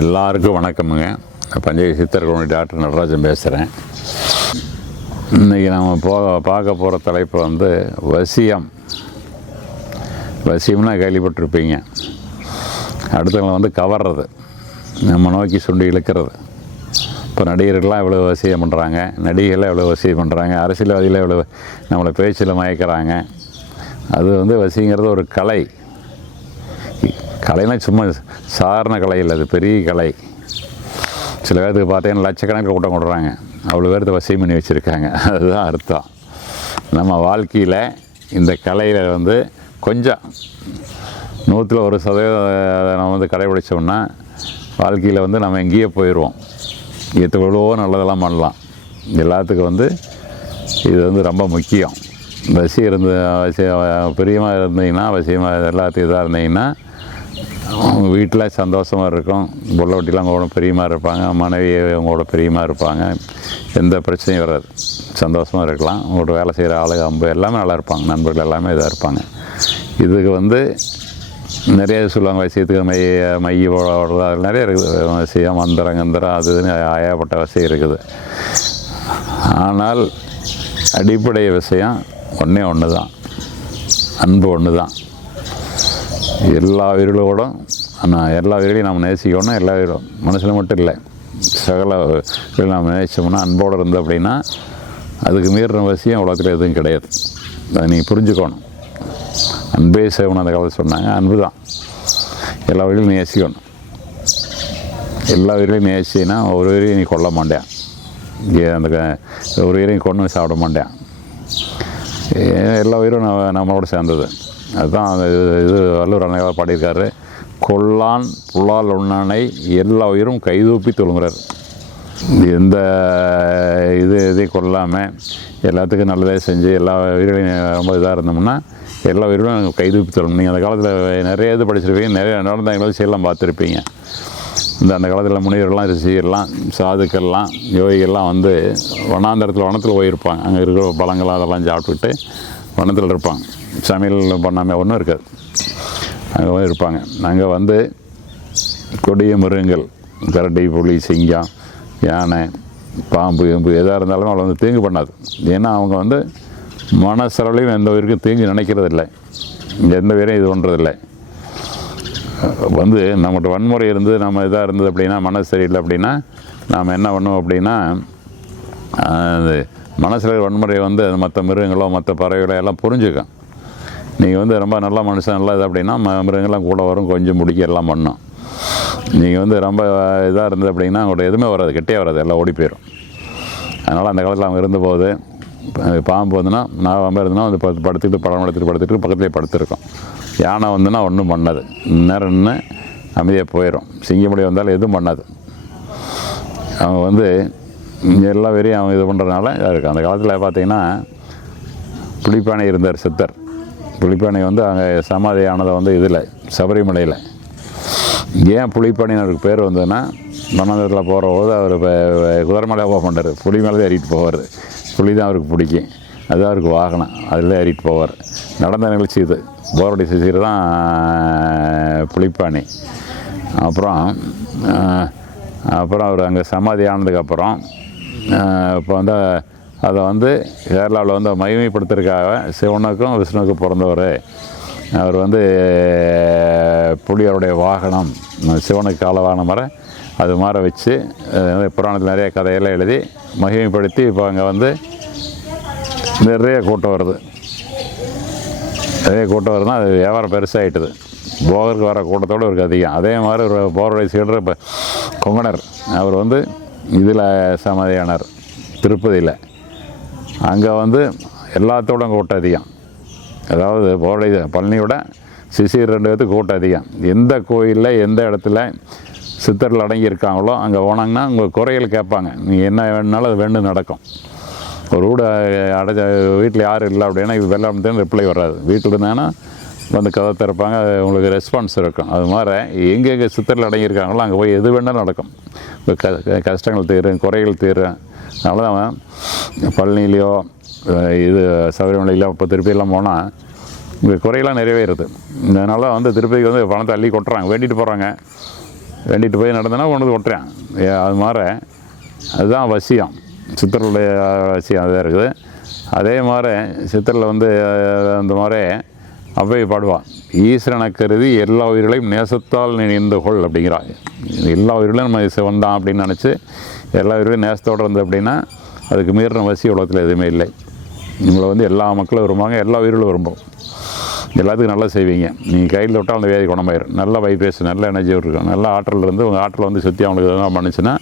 எல்லாருக்கும் வணக்கமுங்க. பஞ்சை சித்தர்கள் டாக்டர் நடராஜன் பேசுகிறேன். இன்றைக்கி நம்ம பார்க்க போகிற தலைப்பு வந்து வசியம். வசியம்னா கேள்விப்பட்டிருப்பீங்க. அடுத்தவங்களை வந்து கவர்றது, நம்ம நோக்கி சுண்டி இழுக்கிறது. இப்போ நடிகர்கள்லாம் எவ்வளோ வசியம் பண்ணுறாங்க, நடிகைகள்லாம் எவ்வளோ வசியம் பண்ணுறாங்க, அரசியல்வாதிகள் எவ்வளோ நம்மளை பேச்சில் மயக்கிறாங்க. அது வந்து வசிங்கிறது ஒரு கலை. கலைனா சும்மா சாதாரண கலை இல்லை, அது பெரிய கலை. சில பேர்த்துக்கு பார்த்தீங்கன்னா லட்சக்கணக்கில் கூட்டம் கொடுறாங்க, அவ்வளோ பேர்த்து வசியம் பண்ணி வச்சுருக்காங்க. அதுதான் அர்த்தம். நம்ம வாழ்க்கையில் இந்த கலையில் வந்து கொஞ்சம் 100% நம்ம வந்து கடைபிடிச்சோம்னா வாழ்க்கையில் வந்து நம்ம எங்கேயோ போயிடுவோம். எவ்வளோ நல்லதெல்லாம் பண்ணலாம். எல்லாத்துக்கும் வந்து இது வந்து ரொம்ப முக்கியம். பிரியமாக இருந்தீங்கன்னா, வசியமாக எல்லாத்துக்கும் இதாக இருந்தீங்கன்னா அவங்க வீட்டில் சந்தோஷமாக இருக்கும். பொள்ளவட்டிலாம் அவங்களோட பிரியமாக இருப்பாங்க, மனைவி அவங்களோட பிரியமாக இருப்பாங்க, எந்த பிரச்சனையும் வராது, சந்தோஷமாக இருக்கலாம். அவங்களோட வேலை செய்கிற ஆளு அம்பு எல்லாமே நல்லா இருப்பாங்க, நண்பர்கள் எல்லாமே இதாக இருப்பாங்க. இதுக்கு வந்து நிறைய சொல்லுவாங்க. வசியத்துக்கு மைய போடுறது அது நிறைய இருக்குது. வசியம், மந்திரம் அது ஆயாப்பட்ட வசியம் இருக்குது. ஆனால் அடிப்படை விஷயம் ஒன்று தான், அன்பு ஒன்று தான். எல்லா உயிர்களோடும் எல்லா உயிர்களையும் நம்ம நேசிக்கணும். எல்லா உயிரும் மனுஷனை மட்டும் இல்லை, சகல நம்ம நேசித்தோம்னா அன்போடு இருந்தோம் அப்படின்னா அதுக்கு மீறின வசியம் உலகத்தில் எதுவும் கிடையாது. அதை நீங்கள் புரிஞ்சுக்கணும். அன்பே சேவனம் அந்த காலத்தில் சொன்னாங்க. அன்பு தான். எல்லா உயிரையும் நேசிக்கணும். எல்லா உயிரையும் நேசிச்சின்னா ஒரு உயிரையும் நீ கொல்ல மாட்டேன், அந்த ஒரு உயிரையும் கொண்டு சாப்பிட மாட்டேன். எல்லா உயிரும் நம்மளோட சேர்ந்தது. அதுதான் இது வள்ளுவர் அன்னையாக பாடியிருக்காரு. கொல்லான் புலால் உண்ணானை எல்லா உயிரும் கைதூப்பி தொழுங்குறார். எந்த இதையும் கொல்லாமல் எல்லாத்துக்கும் நல்லதே செஞ்சு எல்லா உயிர்களையும் ரொம்ப இதாக இருந்தோம்னா எல்லா உயிரும் கைதூப்பி தொழணும். நீங்கள் அந்த காலத்தில் நிறைய இது படிச்சிருப்பீங்க, நிறைய நடந்த நிகழ்ச்சியெல்லாம் பார்த்துருப்பீங்க. அந்த காலத்தில் முனிவர்கள்லாம், ரிஷிகள்லாம், சாதுக்கள்லாம், யோகிகள்லாம் வந்து வனத்தில் போயிருப்பாங்க. அங்கே இருக்கிற பழங்கள்லாம் அதெல்லாம் சாப்பிட்டுட்டு வனத்தில் இருப்பாங்க. சமையல் பண்ணாமல் ஒன்றும் இருக்காது, அங்கே வந்து இருப்பாங்க. அங்கே வந்து கொடிய மிருகங்கள், கரடி, புலி, சிங்கம், யானை, பாம்பு, எம்பு எதாக இருந்தாலும் அவளை வந்து தீங்கு பண்ணாது. ஏன்னா அவங்க வந்து மனசளவுலையும் எந்த உயிருக்கும் தீங்கு நினைக்கிறதில்லை, எந்த உயிரையும் இது பண்ணுறதில்லை. வந்து நம்மகிட்ட வன்முறை இருந்து நம்ம இதாக இருந்தது அப்படின்னா, மனசு சரியில்லை அப்படின்னா நாம் என்ன பண்ணுவோம் அப்படின்னா, அது மனசில் வன்முறையை வந்து மற்ற மிருகங்களோ மற்ற பறவைகளோ எல்லாம் புரிஞ்சுக்கும். நீங்கள் வந்து ரொம்ப நல்ல மனுஷன் நல்லா இது அப்படின்னா மிருகங்கள்லாம் கூட வரும், கொஞ்சம் முடிக்க எல்லாம் பண்ணும். நீங்கள் வந்து ரொம்ப இதாக இருந்தது அப்படின்னா அவங்களோட எதுவுமே வராது, கெட்டியாக வராது, எல்லாம் ஓடி போயிடும். அதனால் அந்த காலத்தில் அவங்க இருந்தபோது பாம்பு வந்துன்னா நான் இருந்ததுன்னா வந்து படுத்துக்கிட்டு படம் படுத்துக்கிட்டு பக்கத்துலேயே படுத்துருக்கோம். யானை வந்துன்னா ஒன்றும் பண்ணாது, நேரம் நின்று அமைதியாக போயிடும். சிங்கமுடி வந்தாலும் எதுவும் பண்ணாது. அவங்க வந்து எல்லா வெறியும் அவங்க இது பண்ணுறதுனால இதாக இருக்குது. அந்த காலத்தில் பார்த்திங்கன்னா புலிப்பானை இருந்தார் சித்தர். புலிப்பானை வந்து அங்கே சமாதி ஆனதை வந்து இதில் சபரிமலையில். ஏன் புலிப்பானைன்னு அவருக்கு பேர் வந்ததுன்னா, மன்னத்தில் போகிற போது அவர் குதிரை மேலே போக மாட்டார், புலி மேலே தான் ஏறிட்டு போவார். புலி தான் அவருக்கு பிடிக்கும், அதுதான் அவருக்கு வாகனம், அதில் தான் ஏறிட்டு போவார். நடந்த நிகழ்ச்சி இது. போரடி சிசிறு தான் புலிப்பானை. அப்புறம் அவர் அங்கே சமாதி ஆனதுக்கப்புறம் இப்போ வந்து அதை வந்து கேரளாவில் வந்து மகிமைப்படுத்துறதுக்காக சிவனுக்கும் விஷ்ணுவுக்கும் பிறந்தவர். அவர் வந்து புலியோருடைய வாகனம், சிவனுக்கு கால வாகனம் வர அது மாதிரி வச்சு புராணத்தில் நிறைய கதையெல்லாம் எழுதி மகிமைப்படுத்தி இப்போ அங்கே வந்து நிறைய கூட்டம் வருது. நிறைய கூட்டம் வருதுன்னா அது வியாபாரம் பெருசாகிட்டுது. போகருக்கு வர கூட்டத்தோடு இவருக்கு அதிகம். அதே மாதிரி ஒரு போருடைய சீடர் இப்போ கொங்கணர், அவர் வந்து இதில் சமாதியானார் திருப்பதியில். அங்கே வந்து எல்லாத்தோட கூட்டம் அதிகம். அதாவது போருடைய பழனியோட சிசிர் 2 பேர்த்துக்கு கூட்டம் அதிகம். எந்த கோயிலில் எந்த இடத்துல சித்தர்கள் அடங்கியிருக்காங்களோ அங்கே போனாங்கன்னா உங்கள் குறைகள் கேட்பாங்க. நீங்கள் என்ன வேணுனாலும் அது வேண்டும் நடக்கும். ஒரு வீடு வீட்டில் யாரும் இல்லை அப்படின்னா இது வெள்ளாமத்தேன்னு ரிப்ளை வராது. வீட்டில் இருந்தாங்கன்னா வந்து கதை திறப்பாங்க, உங்களுக்கு ரெஸ்பான்ஸ் இருக்கும். அது மாதிரி எங்கெங்கே சித்தர்கள் அடங்கியிருக்காங்களோ அங்கே போய் எது வேணாலும் நடக்கும். கஷ்டங்கள் தீரும், குறைகள் தீரும். அதனால தான் பழனிலையோ இது சபரிமலையிலோ இப்போ திருப்பியெல்லாம் போனால் இங்கே குறையெல்லாம் நிறைவேறுது. அதனால வந்து திருப்பதிக்கு வந்து பணத்தை அள்ளி கொட்டுறாங்க, வேண்டிட்டு போகிறாங்க. வேண்டிட்டு போய் நடந்தேன்னா கொண்டு வந்து ஒட்டுறேன். அது மாதிரி அதுதான் வசியம், சித்தர்களுடைய வசியம் அதுதான் இருக்குது. அதே மாதிரி சித்தரில் வந்து அந்த மாதிரி அவ்வை பாடுவான், ஈஸ்வரனை கருதி எல்லா உயிர்களையும் நேசத்தால் நினைந்து கொள் அப்படிங்கிறாங்க. எல்லா உயிர்களையும் நம்ம சிவன் தான் அப்படின்னு நினச்சி எல்லா உயிர்களையும் நேசத்தோடு இருந்து அப்படின்னா அதுக்கு மீறின வசி உலகத்தில் எதுவுமே இல்லை. உங்களை வந்து எல்லா மக்களும் விரும்புவாங்க, எல்லா உயிர்களும் விரும்பும், எல்லாத்துக்கும் நல்லா செய்வீங்க. நீங்கள் கையில் விட்டால் அந்த வேதி குணமாயிரும். நல்ல வைப்ரேஷன், நல்ல எனர்ஜி இருக்கும், நல்ல ஆற்றல் இருந்து உங்கள் ஆற்றல் வந்து சுற்றி அவங்களுக்கு எதுவும் பண்ணுச்சுன்னா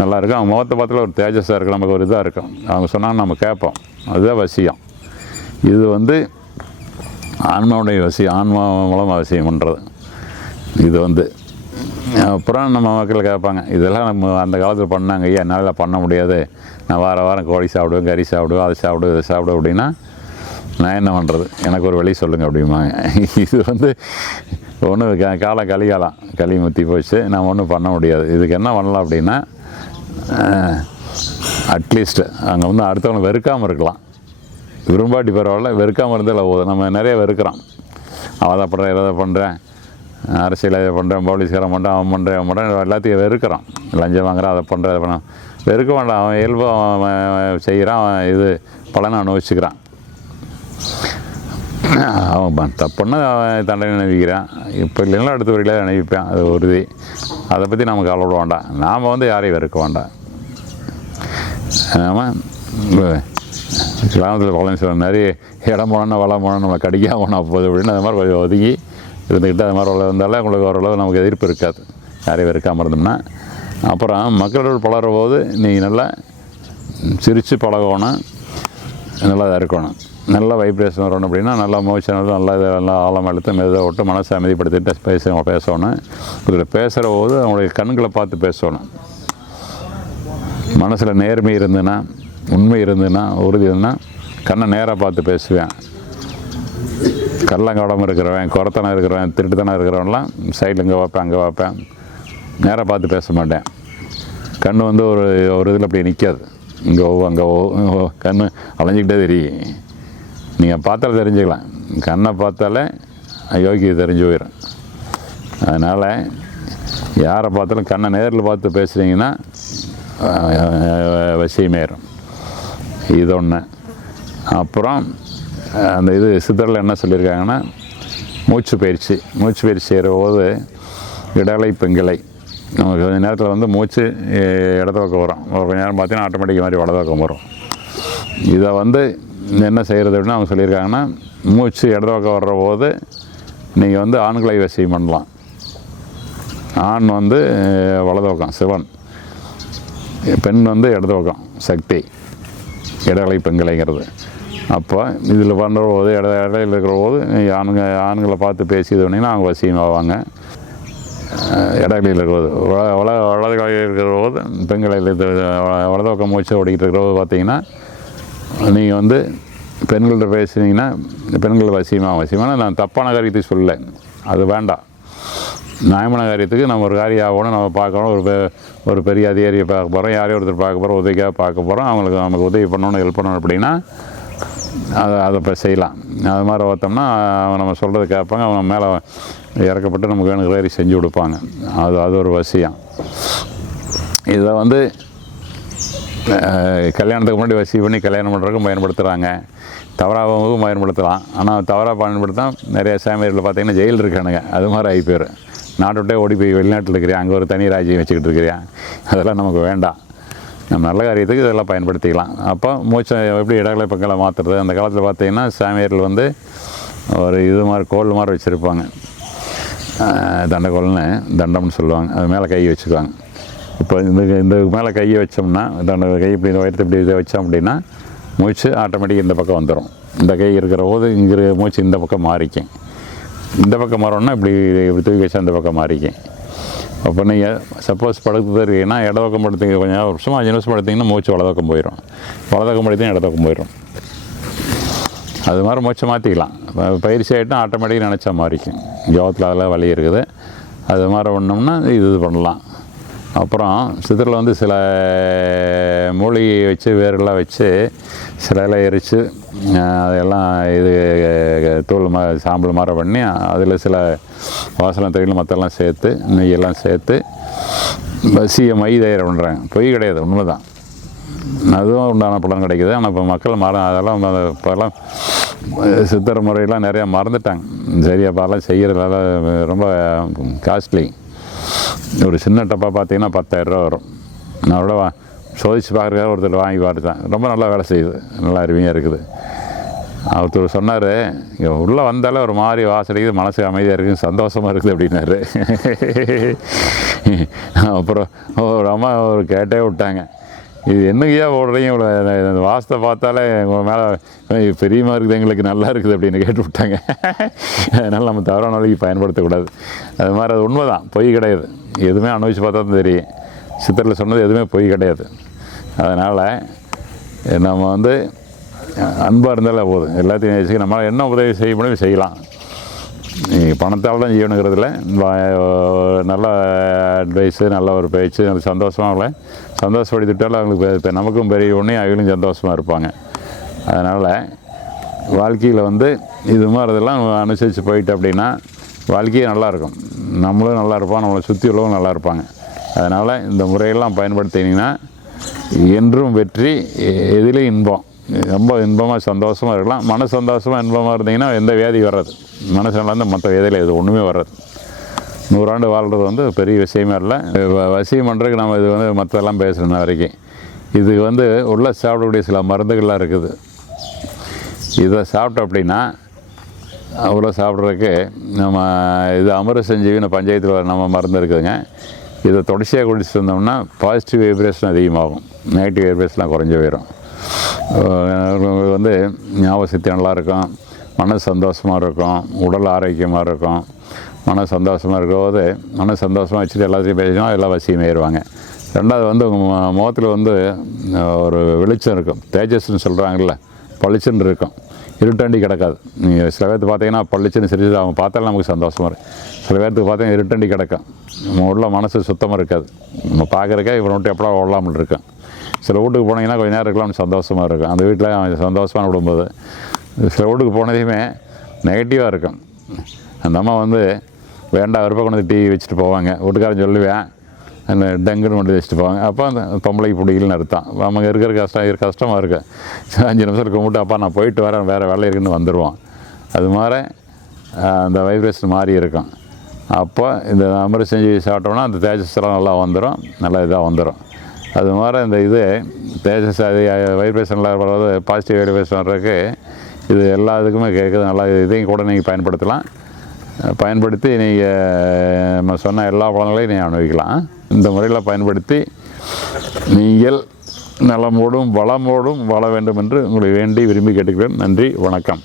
நல்லாயிருக்கும். அவங்க முகத்தை பார்த்துல ஒரு தேஜஸாக இருக்கும், நமக்கு ஒரு இதாக இருக்கும். அவங்க சொன்னாங்க நம்ம கேட்போம், அதுதான் வசியம். இது வந்து ஆன்மாவுடைய வசியம், ஆன்மா மூலம் அவசியம் பண்ணுறது இது வந்து. அப்புறம் நம்ம மக்கள் கேட்பாங்க, இதெல்லாம் நம்ம அந்த காலத்தில் பண்ணாங்க, ஐயா என்னால் பண்ண முடியாது, நான் வாரம் கோழி சாப்பிடுவேன், கறி சாப்பிடுவேன், அதை சாப்பிடுவேன், இதை சாப்பிடுவேன் அப்படின்னா நான் என்ன பண்ணுறது, எனக்கு ஒரு வழி சொல்லுங்கள் அப்படிம்பாங்க. இது வந்து ஒன்று காலம் கலிகாலம், களி முற்றி போச்சு, நம்ம ஒன்றும் பண்ண முடியாது. இதுக்கு என்ன பண்ணலாம் அப்படின்னா, அட்லீஸ்ட் அங்கே வந்து அடுத்தவங்களை வெறுக்காமல் இருக்கலாம். விரும்பாட்டி பரவாயில்ல, வெறுக்காமல் இருந்தால் போதும். நம்ம நிறைய வெறுக்கிறோம், அவன் அதை பண்ணுறேன், இதை பண்ணுறேன், அரசியல் இதை பண்ணுறேன், போலீஸ்காரன் பண்ணுறேன், அவன் பண்ணுறேன், அவன் பண்ணுறேன், எல்லாத்தையும் வெறுக்கிறான். லஞ்சம் வாங்குறான், அதை பண்ணுறேன், அதை பண்ண வெறுக்க வேண்டாம். அவன் இயல்பாக அவன் செய்கிறான், அவன் இது பலனை அனுபவிச்சுக்கிறான். அவன் தப்புன்னா அவன் தண்டனை அனுபவிக்கிறான். இப்போ இல்லைன்னா அடுத்த வரையில அனுபவிப்பான், அது உறுதி. அதை பற்றி நம்ம கவலைப்பட வேண்டாம். நாம் வந்து யாரையும் வெறுக்க வேண்டாம். ஆமாம், கிராமத்தில் பழனி சொல்ல நிறைய இடம் போனோன்னா வளம் போனோம், நம்மளை கடிக்காம போனால் போகுது அப்படின்னு அது மாதிரி கொஞ்சம் ஒதுங்கி இருந்துக்கிட்டு அது மாதிரி இருந்தாலும் உங்களுக்கு ஓரளவு நமக்கு எதிர்ப்பு இருக்காது, யாரையும் வெறுக்காமல் இருந்தோம்னா. அப்புறம் மக்களோடு பழகிற போது நீங்கள் நல்லா சிரித்து பழகணும், நல்லா இருக்கணும், நல்லா வைப்ரேஷன் வரணும். அப்படின்னா நல்லா மூச்சு நல்லா நல்லா ஆழம் எடுத்து மெதுவாக விட்டு மனசை அமைதிப்படுத்திட்டு பேசணும். இதில் பேசுகிற போது அவங்களுடைய கண்களை பார்த்து பேசணும். மனசில் நேர்மை இருந்துன்னா, உண்மை இருந்துன்னா, உறுதி இருந்துன்னா கண்ணை நேராக பார்த்து பேசுவேன். கள்ளங்கவடம் இருக்கிறவன், குறத்தனம் இருக்கிறவன், திருட்டுத்தனம் இருக்கிறவன்லாம் சைடில் இங்கே வைப்பேன், அங்கே வைப்பேன், நேராக பார்த்து பேச மாட்டேன். கண் வந்து ஒரு இதில் அப்படி நிற்காது, இங்கே அங்கே கண் அலைஞ்சிக்கிட்டே தெரியும். நீங்கள் பார்த்தாலே தெரிஞ்சுக்கலாம், கண்ணை பார்த்தாலே யோகியை தெரிஞ்சு போயிடும். அதனால் யாரை பார்த்தாலும் கண்ணை நேரில் பார்த்து பேசுகிறீங்கன்னா வசியமேறும். இது ஒன்று. அப்புறம் அந்த இது சித்தரில் என்ன சொல்லியிருக்காங்கன்னா, மூச்சு பயிற்சி செய்கிற போது இடலை பெண்களை நமக்கு கொஞ்சம் நேரத்தில் வந்து மூச்சு இடது பக்கம் வரும், ஒரு கொஞ்சம் நேரம் பார்த்தீங்கன்னா ஆட்டோமேட்டிக் மாதிரி வலது பக்கம் வரும். இதை வந்து என்ன செய்கிறது அப்படின்னு அவங்க சொல்லியிருக்காங்கன்னா, மூச்சு இடது பக்கம் வர்ற போது நீங்கள் வந்து ஆண்களை வசியம் பண்ணலாம். ஆண் வந்து வலது பக்கம் சிவன், பெண் வந்து இடது பக்கம் சக்தி, இடலை பெண்களைங்கிறது. அப்போ இதில் பண்ணுற போது இடையில இருக்கிற போது ஆண்களை பார்த்து பேசி இது பண்ணிங்கன்னா அவங்க வசியமாவாங்க. இடையில இருக்கிற போது வலது கலையில் இருக்கிற போது பெண்களை வலது பக்கம் மூச்சு ஓடிக்கிட்டு இருக்கிற போது பார்த்தீங்கன்னா நீங்கள் வந்து பெண்கள்கிட்ட பேசுனீங்கன்னா பெண்கள் வசியமான நான் தப்பான காரியத்தை சொல்லலை, அது வேண்டாம். நியாயமான காரியத்துக்கு நம்ம ஒரு காரியம் ஆகணும், நம்ம பார்க்கணும், ஒரு பெரிய அதிகாரியை பார்க்க போகிறோம், யாரையும் ஒருத்தர் பார்க்க போகிறோம், உதவிக்காக பார்க்க போகிறோம், அவங்களுக்கு நமக்கு உதவி பண்ணணும், ஹெல்ப் பண்ணணும் அப்படின்னா அதை இப்போ செய்யலாம். அது மாதிரி பார்த்தோம்னா அவங்க நம்ம சொல்கிறது கேட்பாங்க, அவங்க மேலே இறக்கப்பட்டு நமக்கு வேணும் வேறு செஞ்சு கொடுப்பாங்க. அது ஒரு வசியம். இதை வந்து கல்யாணத்துக்கு முன்னாடி வசி பண்ணி கல்யாணம் பண்ணுறதுக்கும் பயன்படுத்துகிறாங்க, தவறாகவும் பயன்படுத்தலாம். ஆனால் தவறாக பயன்படுத்தா நிறைய சாமியாரில் பார்த்திங்கன்னா ஜெயில் இருக்கானுங்க, அது மாதிரி ஆகி போயிரு. நாட்டை விட்டே ஓடி போய் வெளிநாட்டில் இருக்கிறேன், அங்கே ஒரு தனி ராஜ்யம் வச்சுக்கிட்டு இருக்கிறேன், அதெல்லாம் நமக்கு வேண்டாம். நம்ம நல்ல காரியத்துக்கு இதெல்லாம் பயன்படுத்திக்கலாம். அப்போ மூச்சை எப்படி இடங்களை பக்கங்களை மாற்றுறது. அந்த காலத்தில் பார்த்திங்கன்னா சாமியார்கள் வந்து ஒரு இது மாதிரி கோல் மாதிரி வச்சுருப்பாங்க, தண்டக்கோல்னு தண்டம்னு சொல்லுவாங்க, அது மேலே கை வச்சுக்குவாங்க. இப்போ இந்த மேலே கையை வச்சோம்னா கை இப்படி இந்த வயிற்று இப்படி இதை வச்சோம் அப்படின்னா மூச்சு ஆட்டோமேட்டிக் இந்த பக்கம் வந்துடும். இந்த கை இருக்கிற போது இங்கே மூச்சு இந்த பக்கம் மாறிக்கும், இந்த பக்கம் மாறோன்னா இப்படி தூக்கி வச்சா இந்த பக்கம் மாறிக்கும். அப்போ நீங்கள் சப்போஸ் படுத்து இருக்கீங்கன்னா இடப்பக்கம் படுத்திங்க, கொஞ்சம் வருஷமாக 5 நிமிஷம் படுத்திங்கன்னா மூச்சு வலதக்கம் போயிடும், வலதக்கம் படுத்திங்கன்னா இடப்பக்கம் போயிடும். அது மாதிரி மூச்சை மாற்றிக்கலாம். பயிற்சி ஆகிட்டா ஆட்டோமேட்டிக்காக நினச்சா மாறிக்கும். ஜோகத்தில் அதெல்லாம் வலி இருக்குது, அது மாதிரி பண்ணோம்னா இது பண்ணலாம். அப்புறம் சித்தரில் வந்து சில மூலிகை வச்சு வேரெல்லாம் வச்சு சில இலை எரித்து அதெல்லாம் இது தூள் சாம்பல் மாதிரி பண்ணி அதில் சில வாசனை தையல் மற்றெல்லாம் சேர்த்து நெய்யெல்லாம் சேர்த்து வசிய மை தயார் பண்ணுறாங்க. பொய் கிடையாது, உண்மை தான். அதுவும் உண்டான பலன் கிடைக்கிது. ஆனால் இப்போ மக்கள் அதெல்லாம் இப்போல்லாம் சித்தர் முறையெல்லாம் நிறையா மறந்துட்டாங்க. சரியாக அதெல்லாம் செய்கிறதால ரொம்ப காஸ்ட்லி. ஒரு சின்ன டப்பா பார்த்தீங்கன்னா 10,000 ரூபா வரும். நான் கூட சோதிச்சு பார்க்குறதுக்காக ஒருத்தர் வாங்கி பார்த்தேன். ரொம்ப நல்லா வேலை செய்யுது, நல்லா அருமையாக இருக்குது. ஒருத்தர் சொன்னார், உள்ளே வந்தாலே ஒரு மாதிரி வாசடிக்குது, மனசு அமைதியாக இருக்குது, சந்தோஷமாக இருக்குது அப்படின்னாரு. அப்புறம் ஒரு அம்மா ஒரு கேட்டே விட்டாங்க, இது என்னையா ஓடுறீங்க, இவ்வளோ இந்த வாசத்தை பார்த்தாலே உங்கள் மேலே பெரியமாக இருக்குது, எங்களுக்கு நல்லா இருக்குது அப்படின்னு கேட்டு விட்டாங்க. அதனால் நம்ம தவறான வழிக்கு பயன்படுத்தக்கூடாது. அது மாதிரி அது உண்மை தான், பொய் கிடையாது. எதுவுமே அனுபவிச்சு பார்த்தா தான் தெரியும். சித்தரில் சொன்னது எதுவுமே பொய் கிடையாது. அதனால் நம்ம வந்து அன்பாக இருந்தாலே போதும், எல்லாத்தையும் வச்சு நம்மளால் என்ன உதவி செய்ய முடியும் செய்யலாம். நீங்கள் பணத்தால் தான் செய்யணுங்கிறதுல நல்ல அட்வைஸு, நல்ல ஒரு பேச்சு, நல்ல சந்தோஷமாக சந்தோஷப்படுத்திட்டாலும் அவங்களுக்கு இப்போ நமக்கும் பெரிய ஒன்றே அவங்களும் சந்தோஷமாக இருப்பாங்க. அதனால் வாழ்க்கையில் வந்து இது மாதிரி இதெல்லாம் அனுசரித்து போயிட்டு அப்படின்னா வாழ்க்கையே நல்லாயிருக்கும், நம்மளும் நல்லா இருப்போம், நம்மளை சுற்றி உள்ளவங்க நல்லா இருப்பாங்க. அதனால் இந்த முறையெல்லாம் பயன்படுத்தினீங்கன்னா என்றும் வெற்றி, எதிலையும் இன்பம். ரொம்ப இன்பமாக சந்தோஷமாக இருக்கலாம். மன சந்தோஷமாக இன்பமாக இருந்தீங்கன்னா எந்த வியாதி வராது. மனசு நல்லா இருந்தால் மற்ற வியாதியில் எது ஒன்றுமே வராது. 100 ஆண்டு வாழ்கிறது வந்து பெரிய விஷயமே இல்லை. வசியம் பண்ணுறதுக்கு நம்ம இது வந்து மற்றெல்லாம் பேசுகிறோம் வரைக்கும். இது வந்து உள்ள சாப்பிடக்கூடிய சில மருந்துகள்லாம் இருக்குது. இதை சாப்பிட்டோம் அப்படின்னா அவ்வளோ சாப்பிட்றதுக்கு நம்ம இது அமிர்த சஞ்சீவின்னு பஞ்சாயத்தில் நம்ம மருந்து இருக்குதுங்க. இதை தொடர்ச்சியாக குடிச்சிட்டு இருந்தோம்னா பாசிட்டிவ் வைப்ரேஷன் அதிகமாகும், நெகட்டிவ் வைப்ரேஷன்லாம் குறைஞ்சி போயிடும். வந்து ஞாபக சக்தி நல்லாயிருக்கும், மன சந்தோஷமாக இருக்கும், உடல் ஆரோக்கியமாக இருக்கும். மன சந்தோஷமாக இருக்கும்போது மன சந்தோஷமாக வச்சுட்டு எல்லாத்தையும் பேசினா எல்லாம் வசியமாயிருவாங்க. ரெண்டாவது வந்து உங்கள் முகத்தில் வந்து ஒரு வெளிச்சம் இருக்கும், தேஜஸ்ன்னு சொல்கிறாங்கல்ல, பளிச்சுன்னு இருக்கும், இருட்டாண்டி கிடக்காது. நீங்கள் சில பேர்த்து பார்த்தீங்கன்னா பளிச்சுன்னு சிரிச்சு அவங்க பார்த்தாலும் நமக்கு சந்தோஷமாக இருக்கும். சில பேர்த்துக்கு பார்த்தீங்கன்னா இருட்டாண்டி கிடக்கும், நம்ம உள்ள மனசு சுத்தமாக இருக்காது. நம்ம பார்க்குறக்கே இவரை விட்டு எப்படா ஓடலாமல் இருக்கும். சில வீட்டுக்கு போனீங்கன்னா கொஞ்சம் நேரம் இருக்கலாம்னு சந்தோஷமாக இருக்கும், அந்த வீட்டில் அவன் சந்தோஷமாக விடும்போது. சில வீட்டுக்கு போனதையுமே நெகட்டிவாக இருக்கும். அந்த அம்மா வந்து வேண்டாம் விருப்பம் கொண்டு டிவி வச்சுட்டு போவாங்க, வீட்டுக்காரன் சொல்லுவேன் அந்த டங்குன்னு கொண்டு வச்சுட்டு போவாங்க. அப்போ அந்த பொம்பளைக்கு பிடிக்கலன்னு அர்த்தம். அவங்க இருக்கிற கஷ்டமாக இருக்குது. 5 நிமிஷம் கும்பிட்டு அப்பா நான் போயிட்டு வரேன், வேறு வேலை இருக்குன்னு வந்துடுவோம். அது மாதிரி அந்த வைப்ரேஷன் மாறி இருக்கும். அப்போ இந்த அமிர்த செஞ்சு சாப்பிட்டோம்னா அந்த தேஜஸ்லாம் நல்லா வந்துடும், நல்லா இதாக வந்துடும். அது மாதிரி இந்த இது தேஜஸ் அது வைப்ரேஷனில் வர்றது, பாசிட்டிவ் வைப்ரேஷன் வர்றதுக்கு இது எல்லா இதுக்குமே கேட்குது. நல்லா இதையும் கூட நீங்கள் பயன்படுத்தலாம். பயன்படுத்தி நீங்கள் நம்ம சொன்ன எல்லா பலன்களையும் நீங்கள் அனுபவிக்கலாம். இந்த முறையில் பயன்படுத்தி நீங்கள் நலமோடும் வளமோடும் வாழ வேண்டும் என்று உங்களை வேண்டி விரும்பி கேட்டுக்கிறேன். நன்றி, வணக்கம்.